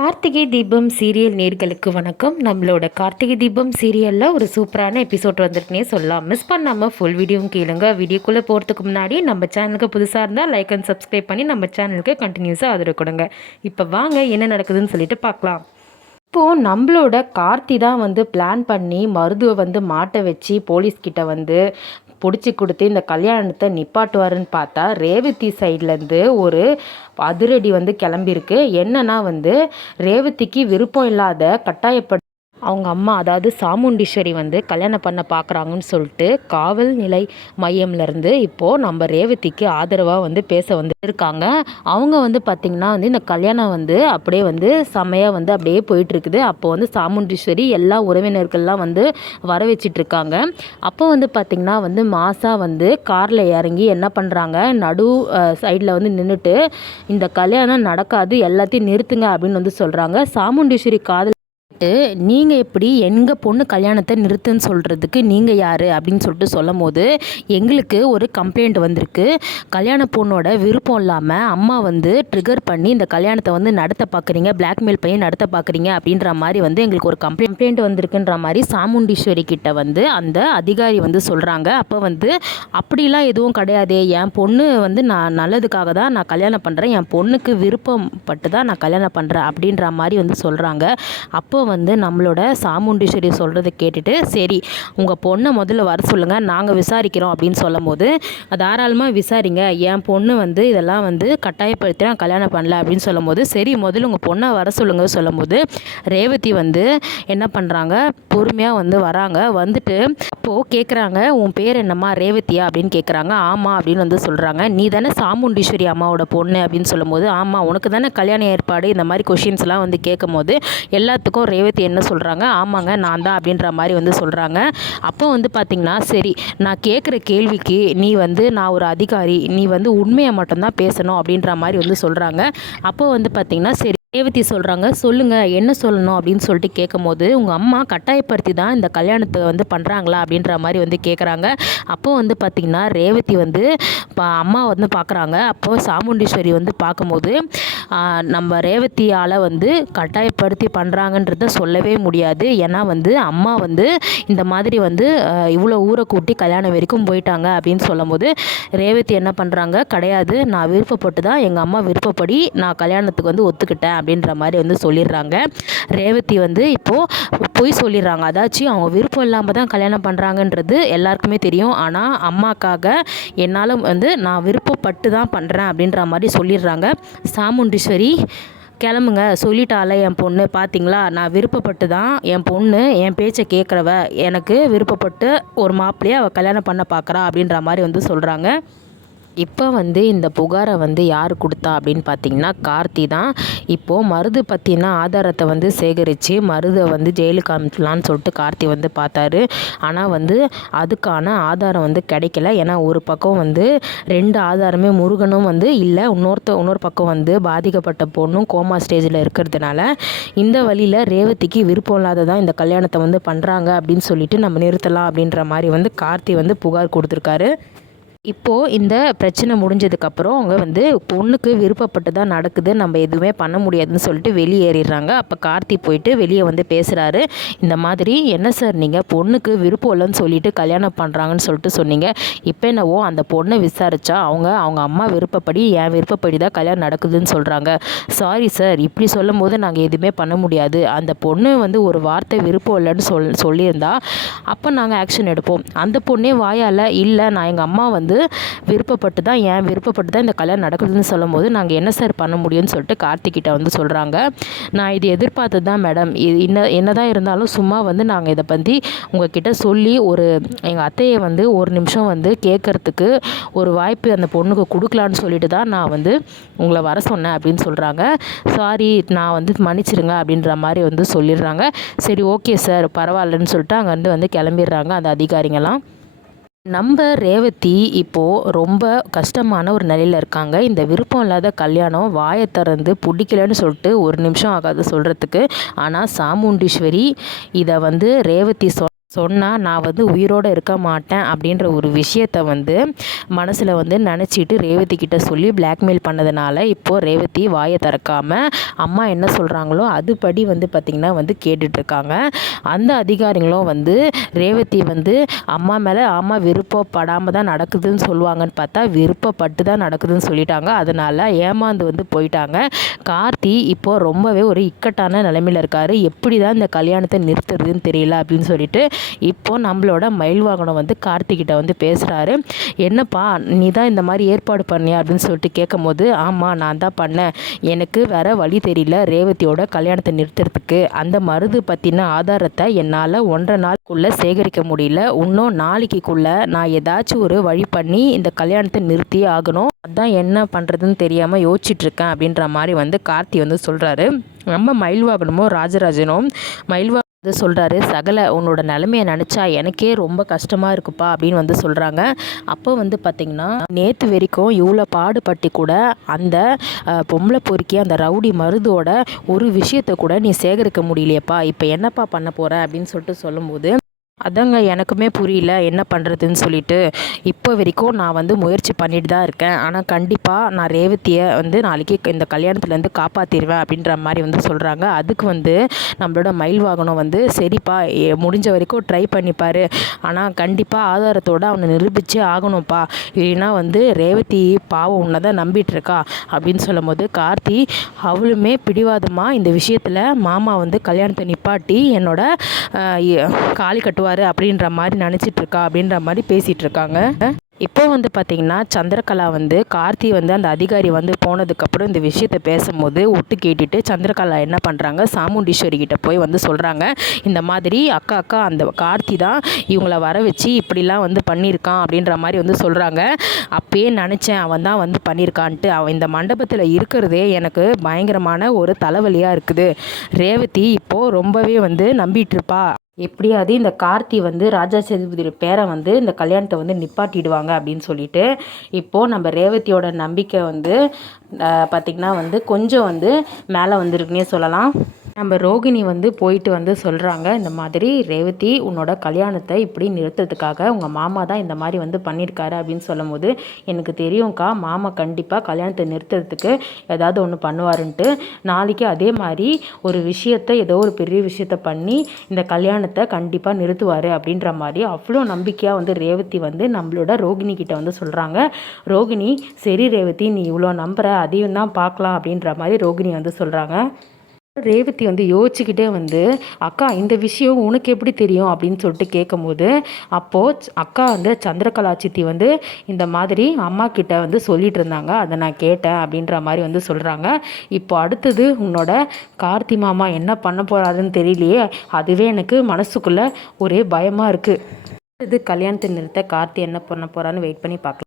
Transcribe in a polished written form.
Karthigai Deepam serial நேர்களுக்கு வணக்கம். நம்மளோட கார்த்திகை தீபம் சீரியலில் ஒரு சூப்பரான எபிசோட் வந்துருக்குனே சொல்லலாம். மிஸ் பண்ணாமல் ஃபுல் வீடியோவும் கேளுங்க. வீடியோக்குள்ளே போகிறதுக்கு முன்னாடி நம்ம சேனலுக்கு புதுசாக இருந்தால் லைக் அண்ட் சப்ஸ்கிரைப் பண்ணி நம்ம சேனலுக்கு கண்டினியூஸாக ஆதரவு கொடுங்க. இப்போ வாங்க என்ன நடக்குதுன்னு சொல்லிட்டு பார்க்கலாம். இப்போது நம்மளோட கார்த்தி தான் பிளான் பண்ணி மருதுவை மாட்ட வச்சு போலீஸ்கிட்ட பிடிச்சி கொடுத்து இந்த கல்யாணத்தை நிப்பாட்டுவாருன்னு பார்த்தா ரேவதி சைட்லேருந்து ஒரு அதிரடி கிளம்பியிருக்கு. என்னன்னா ரேவதிக்கு விருப்பம் இல்லாத கட்டாயப்பட்டு அவங்க அம்மா அதாவது சாமுண்டீஸ்வரி கல்யாணம் பண்ண பார்க்குறாங்கன்னு சொல்லிட்டு காவல் நிலை மையம்லேருந்து இப்போது நம்ம ரேவதிக்கு ஆதரவாக பேச இருக்காங்க. அவங்க பார்த்திங்கன்னா இந்த கல்யாணம் அப்படியே செம்மையாக அப்படியே போயிட்டுருக்குது. அப்போது சாமுண்டீஸ்வரி எல்லா உறவினர்கள்லாம் வர வச்சிட்ருக்காங்க. அப்போ பார்த்திங்கன்னா மாசா காரில் இறங்கி என்ன பண்ணுறாங்க, நடு சைடில் நின்றுட்டு இந்த கல்யாணம் நடக்காது, எல்லாத்தையும் நிறுத்துங்க அப்படின்னு சொல்கிறாங்க. சாமுண்டீஸ்வரி காதல் நீங்கள் எப்படி எங்கள் பொண்ணு கல்யாணத்தை நிறுத்துன்னு சொல்கிறதுக்கு நீங்கள் யார் அப்படின்னு சொல்லிட்டு சொல்லும் போது எங்களுக்கு ஒரு கம்ப்ளைண்ட் வந்திருக்கு. கல்யாண பொண்ணோட விருப்பம் இல்லாமல் அம்மா ட்ரிகர் பண்ணி இந்த கல்யாணத்தை நடத்த பார்க்குறீங்க, பிளாக்மெயில் பண்ணி நடத்த பார்க்குறீங்க அப்படின்ற மாதிரி எங்களுக்கு ஒரு கம்ப்ளைண்ட் வந்திருக்குன்ற மாதிரி சாமுண்டீஸ்வரி கிட்ட அந்த அதிகாரி சொல்கிறாங்க. அப்போ அப்படிலாம் எதுவும் கிடையாது, என் பொண்ணு நான் நல்லதுக்காக தான் நான் கல்யாணம் பண்ணுறேன், என் பொண்ணுக்கு விருப்பப்பட்டு தான் நான் கல்யாணம் பண்ணுறேன் அப்படின்ற மாதிரி சொல்கிறாங்க. அப்போ நம்மளோட சாமுண்டீஸ்வரி சொல்கிறத கேட்டுட்டு சரி உங்கள் பொண்ணை முதல்ல வர சொல்லுங்கள், நாங்கள் விசாரிக்கிறோம் அப்படின்னு சொல்லும் போது தாராளமாக விசாரிங்க, என் பொண்ணு இதெல்லாம் கட்டாயப்படுத்தி நான் கல்யாணம் பண்ணல அப்படின்னு சொல்லும் போது சரி முதல்ல உங்கள் பொண்ணை வர சொல்லுங்க சொல்லும் போது ரேவதி என்ன பண்ணுறாங்க, பொறுமையாக வராங்க. வந்துட்டு அப்போது கேட்குறாங்க, உன் பேர் என்னம்மா ரேவதியா அப்படின்னு கேட்குறாங்க. ஆமாம் அப்படின்னு சொல்கிறாங்க. நீ தானே சாமுண்டீஸ்வரி அம்மாவோட பொண்ணு அப்படின்னு சொல்லும் போது ஆமாம், உனக்கு தானே கல்யாண ஏற்பாடு இந்த மாதிரி கொஷின்ஸ்லாம் கேட்கும் போது எல்லாத்துக்கும் ரேவதி என்ன சொல்கிறாங்க, ஆமாங்க நான் தான் அப்படின்ற மாதிரி சொல்கிறாங்க. அப்போ பார்த்திங்கன்னா சரி நான் கேட்குற கேள்விக்கு நீ நான் ஒரு அதிகாரி, நீ உண்மையை மட்டும்தான் பேசணும் அப்படின்ற மாதிரி சொல்கிறாங்க. அப்போ பார்த்திங்கன்னா சரி ரேவதி சொல்கிறாங்க, சொல்லுங்கள் என்ன சொல்லணும் அப்படின்னு சொல்லிட்டு கேட்கும் போது உங்கள் அம்மா கட்டாயப்படுத்தி தான் இந்த கல்யாணத்தை பண்ணுறாங்களா அப்படின்ற மாதிரி கேட்குறாங்க. அப்போது பார்த்திங்கன்னா ரேவதி அம்மா பார்க்குறாங்க. அப்போது சாமுண்டீஸ்வரி பார்க்கும்போது நம்ம ரேவதியால் கட்டாயப்படுத்தி பண்ணுறாங்கன்றத சொல்லவே முடியாது. ஏன்னா அம்மா இந்த மாதிரி இவ்வளோ ஊரை கூட்டி கல்யாணம் வரைக்கும் போயிட்டாங்க அப்படின்னு சொல்லும் போது ரேவதி என்ன பண்ணுறாங்க, கிடையாது நான் விருப்பப்பட்டு தான் எங்கள் அம்மா விருப்பப்படி நான் கல்யாணத்துக்கு ஒத்துக்கிட்டேன் அப்படின்ற மாதிரி சொல்லிடுறாங்க. ரேவதி இப்போது பொய் சொல்லிடுறாங்க. அதாச்சும் அவங்க விருப்பம் இல்லாமல் தான் கல்யாணம் பண்ணுறாங்கன்றது எல்லாருக்குமே தெரியும். ஆனால் அம்மாக்காக என்னால் நான் விருப்பப்பட்டு தான் பண்ணுறேன் அப்படின்ற மாதிரி சொல்லிடுறாங்க. சாமுண்டீஸ்வரி கிளம்புங்க, சொல்லிட்டால என் பொண்ணு, பார்த்தீங்களா நான் விருப்பப்பட்டு தான் என் பொண்ணு என் பேச்சை கேட்குறவ, எனக்கு விருப்பப்பட்டு ஒரு மாப்பிள்ளையை அவள் கல்யாணம் பண்ண பார்க்குறா அப்படின்ற மாதிரி சொல்கிறாங்க. இப்போ இந்த புகாரை யார் கொடுத்தா அப்படின்னு பார்த்தீங்கன்னா கார்த்தி தான். இப்போது மருது பற்றின ஆதாரத்தை சேகரித்து மருதை ஜெயிலுக்கு அனுப்பலான்னு சொல்லிட்டு கார்த்தி பார்த்தாரு. ஆனால் அதுக்கான ஆதாரம் கிடைக்கல. ஏன்னா ஒரு பக்கம் 2 ஆதாரமே முருகனும் இல்லை, இன்னொரு பக்கம் பாதிக்கப்பட்ட பொண்ணும் கோமா ஸ்டேஜில் இருக்கிறதுனால இந்த வழியில் ரேவதிக்கு விருப்பம் இல்லாததான் இந்த கல்யாணத்தை பண்ணுறாங்க அப்படின்னு சொல்லிட்டு நம்ம நிறுத்தலாம் அப்படின்ற மாதிரி கார்த்தி புகார் கொடுத்துருக்காரு. இப்போது இந்த பிரச்சனை முடிஞ்சதுக்கப்புறம் அவங்க பொண்ணுக்கு விருப்பப்பட்டு தான் நடக்குது, நம்ம எதுவுமே பண்ண முடியாதுன்னு சொல்லிட்டு வெளியேறிடுறாங்க. அப்போ கார்த்தி போயிட்டு வெளியே பேசுகிறாரு. இந்த மாதிரி என்ன சார் நீங்கள் பொண்ணுக்கு விருப்பம் இல்லைன்னு சொல்லிட்டு கல்யாணம் பண்ணுறாங்கன்னு சொல்லிட்டு சொன்னீங்க, இப்போ என்னவோ அந்த பொண்ணை விசாரித்தா அவங்க அம்மா விருப்பப்படி என் விருப்பப்படி தான் கல்யாணம் நடக்குதுன்னு சொல்கிறாங்க. சாரி சார், இப்படி சொல்லும் போது நாங்கள் எதுவுமே பண்ண முடியாது, அந்த பொண்ணு ஒரு வார்த்தை விருப்பம் இல்லைன்னு சொல்லியிருந்தா அப்போ நாங்கள் ஆக்ஷன் எடுப்போம். அந்த பொண்ணே வாயால் இல்லை நான் எங்கள் அம்மா விருப்பப்பட்டு தான் என் விருப்பப்பட்டு தான் இந்த கல்யாணம் நடக்குதுன்னு சொல்லும் போது நாங்கள் என்ன சார் பண்ண முடியும்னு சொல்லிட்டு கார்த்திகிட்ட சொல்கிறாங்க. நான் இது எதிர்பார்த்தது தான் மேடம், இது என்னதான் இருந்தாலும் சும்மா நாங்கள் இதை பற்றி உங்ககிட்ட சொல்லி ஒரு எங்கள் அத்தையை ஒரு நிமிஷம் கேட்குறதுக்கு ஒரு வாய்ப்பு அந்த பொண்ணுக்கு கொடுக்கலான்னு சொல்லிட்டு தான் நான் உங்களை வர சொன்னேன் அப்படின்னு சொல்கிறாங்க. சாரி நான் மன்னிச்சிடுங்க அப்படின்ற மாதிரி சொல்லிடுறாங்க. சரி ஓகே சார் பரவாயில்லன்னு சொல்லிட்டு அங்கேருந்து கிளம்பிடுறாங்க அந்த அதிகாரிங்கெல்லாம். நம்ம ரேவதி இப்போது ரொம்ப கஷ்டமான ஒரு நிலையில் இருக்காங்க. இந்த விருப்பம் இல்லாத கல்யாணம் வாயை திறந்து பிடிக்கலன்னு சொல்லிட்டு ஒரு நிமிஷம் ஆகாது சொல்கிறதுக்கு. ஆனால் சாமுண்டீஸ்வரி இதை ரேவதி சொன்னால் நான் வந்து உயிரோடு இருக்க மாட்டேன் அப்படின்ற ஒரு விஷயத்தை வந்து மனசில் வந்து நினச்சிட்டு ரேவதி கிட்ட சொல்லி பிளாக்மெயில் பண்ணதுனால இப்போது ரேவதி வாயை திறக்காமல் அம்மா என்ன சொல்கிறாங்களோ அதுபடி வந்து பார்த்திங்கன்னா வந்து கேட்டுட்ருக்காங்க. அந்த அதிகாரிகளும் வந்து ரேவதி வந்து அம்மா மேலே விருப்பப்படாமல் தான் நடக்குதுன்னு சொல்லுவாங்கன்னு பார்த்தா விருப்பப்பட்டு தான் நடக்குதுன்னு சொல்லிட்டாங்க. அதனால் ஏமாந்து வந்து போயிட்டாங்க. கார்த்தி இப்போது ரொம்பவே ஒரு இக்கட்டான நிலைமையில் இருக்கார். எப்படி தான் இந்த கல்யாணத்தை நிறுத்துறதுன்னு தெரியல அப்படின்னு சொல்லிட்டு இப்போது நம்மளோட மயில்வாகனம் வந்து கார்த்திகிட்ட வந்து பேசுகிறாரு. என்னப்பா நீ தான் இந்த மாதிரி ஏற்பாடு பண்ணியா அப்படின்னு சொல்லிட்டு கேட்கும் போது, ஆமாம் நான் தான் பண்ணேன், எனக்கு வேறு வழி தெரியல ரேவதியோட கல்யாணத்தை நிறுத்துறதுக்கு. அந்த மருது பற்றின ஆதாரத்தை என்னால் 1.5 நாளுக்குள்ளே சேகரிக்க முடியல. இன்னும் நாளைக்குள்ளே நான் ஏதாச்சும் ஒரு வழி பண்ணி இந்த கல்யாணத்தை நிறுத்தியே ஆகணும். அதான் என்ன பண்ணுறதுன்னு தெரியாமல் யோசிச்சுட்ருக்கேன் அப்படின்ற மாதிரி வந்து கார்த்தி வந்து சொல்கிறாரு. நம்ம மயில்வாகனமும் ராஜராஜனும் வந்து சொல்கிறாரு, சகல உன்னோட நிலைமையை நினச்சா எனக்கே ரொம்ப கஷ்டமாக இருக்குப்பா அப்படின்னு வந்து சொல்கிறாங்க. அப்போ வந்து பார்த்திங்கன்னா நேற்று வரைக்கும் இவ்வளோ பாடுபட்டு கூட அந்த பொம்பளை பொறுக்கி அந்த ரவுடி மருதோட ஒரு விஷயத்தை கூட நீ சேகரிக்க முடியலையப்பா, இப்போ என்னப்பா பண்ண போகிற அப்படின்னு சொல்லிட்டு சொல்லும்போது, அதாங்க எனக்குமே புரியல என்ன பண்ணுறதுன்னு சொல்லிட்டு. இப்போ வரைக்கும் நான் வந்து முயற்சி பண்ணிட்டு தான் இருக்கேன். ஆனால் கண்டிப்பாக நான் ரேவதியை வந்து நாளைக்கு இந்த கல்யாணத்துலேருந்து காப்பாற்றிடுவேன் அப்படின்ற மாதிரி வந்து சொல்கிறாங்க. அதுக்கு வந்து நம்மளோட மயில்வாகனம் வந்து சரிப்பா முடிஞ்ச வரைக்கும் ட்ரை பண்ணிப்பார், ஆனால் கண்டிப்பாக ஆதாரத்தோடு அவனை நிரூபித்தே ஆகணும்ப்பா, இல்லைன்னா வந்து ரேவதி பாவம் உன்னை தான் நம்பிட்டுருக்கா அப்படின்னு சொல்லும் போது கார்த்தி அவளுமே பிடிவாதமாக இந்த விஷயத்தில் மாமா வந்து கல்யாணத்தை நிப்பாட்டி என்னோட காலி கட்டுவார் அப்படின்ற மாதிரி நினச்சிட்ருக்கா அப்படின்ற மாதிரி பேசிகிட்டு இருக்காங்க. இப்போ வந்து பார்த்திங்கன்னா சந்திரகலா வந்து கார்த்தி வந்து அந்த அதிகாரி வந்து போனதுக்கப்புறம் இந்த விஷயத்தை பேசும்போது ஒட்டு கேட்டுட்டு சந்திரகலா என்ன பண்ணுறாங்க, சாமுண்டீஸ்வரி கிட்ட போய் வந்து சொல்கிறாங்க, இந்த மாதிரி அக்கா அந்த கார்த்தி தான் இவங்கள வர வச்சு இப்படிலாம் வந்து பண்ணியிருக்கான் அப்படின்ற மாதிரி வந்து சொல்கிறாங்க. அப்பயே நினச்சேன் அவன் தான் வந்து பண்ணியிருக்கான்ட்டு. அவன் இந்த மண்டபத்தில் இருக்கிறதே எனக்கு பயங்கரமான ஒரு தலைவலியாக இருக்குது. ரேவதி இப்போது ரொம்பவே வந்து நம்பிட்டுருப்பா, எப்படியாவது இந்த கார்த்தி வந்து ராஜா சேதுபதி பேரை வந்து இந்த கல்யாணத்தை வந்து நிப்பாட்டிடுவாங்க அப்படின்னு சொல்லிட்டு இப்போது நம்ம ரேவதியோட நம்பிக்கை வந்து பார்த்திங்கன்னா வந்து கொஞ்சம் வந்து மேலே வந்துருக்குன்னே சொல்லலாம். நம்ம ரோகிணி வந்து போயிட்டு வந்து சொல்கிறாங்க, இந்த மாதிரி ரேவதி உன்னோட கல்யாணத்தை இப்படி நிறுத்துறதுக்காக உங்கள் மாமா தான் இந்த மாதிரி வந்து பண்ணியிருக்காரு அப்படின்னு சொல்லும் போது, எனக்கு தெரியும்க்கா மாமா கண்டிப்பாக கல்யாணத்தை நிறுத்துறதுக்கு ஏதாவது ஒன்று பண்ணுவாருன்ட்டு. நாளைக்கு அதே மாதிரி ஒரு விஷயத்தை ஏதோ ஒரு பெரிய விஷயத்த பண்ணி இந்த கல்யாணத்தை கண்டிப்பாக நிறுத்துவார் அப்படின்ற மாதிரி அவ்வளோ நம்பிக்கையாக வந்து ரேவதி வந்து நம்மளோட ரோகிணி கிட்ட வந்து சொல்கிறாங்க. ரோகிணி சரி ரேவதி நீ இவ்வளோ நம்புகிற அதையும் தான் பார்க்கலாம் அப்படின்ற மாதிரி ரோகிணி வந்து சொல்கிறாங்க. ரேவதி வந்து யோசிச்சுக்கிட்டே வந்து, அக்கா இந்த விஷயம் உனக்கு எப்படி தெரியும் அப்படின்னு சொல்லிட்டு கேட்கும்போது, அப்போது அக்கா வந்து சந்திரகலா சித்தி வந்து இந்த மாதிரி அம்மா கிட்ட வந்து சொல்லிட்டு இருந்தாங்க, அதை நான் கேட்டேன் அப்படின்ற மாதிரி வந்து சொல்கிறாங்க. இப்போ அடுத்தது உன்னோட கார்த்தி மாமா என்ன பண்ண போகிறாருன்னு தெரியலையே, அதுவே எனக்கு மனசுக்குள்ளே ஒரே பயமாக இருக்குது. இது கல்யாணத்தை நிறுத்த கார்த்தி என்ன பண்ண போகிறான்னு வெயிட் பண்ணி பார்க்கலாம்.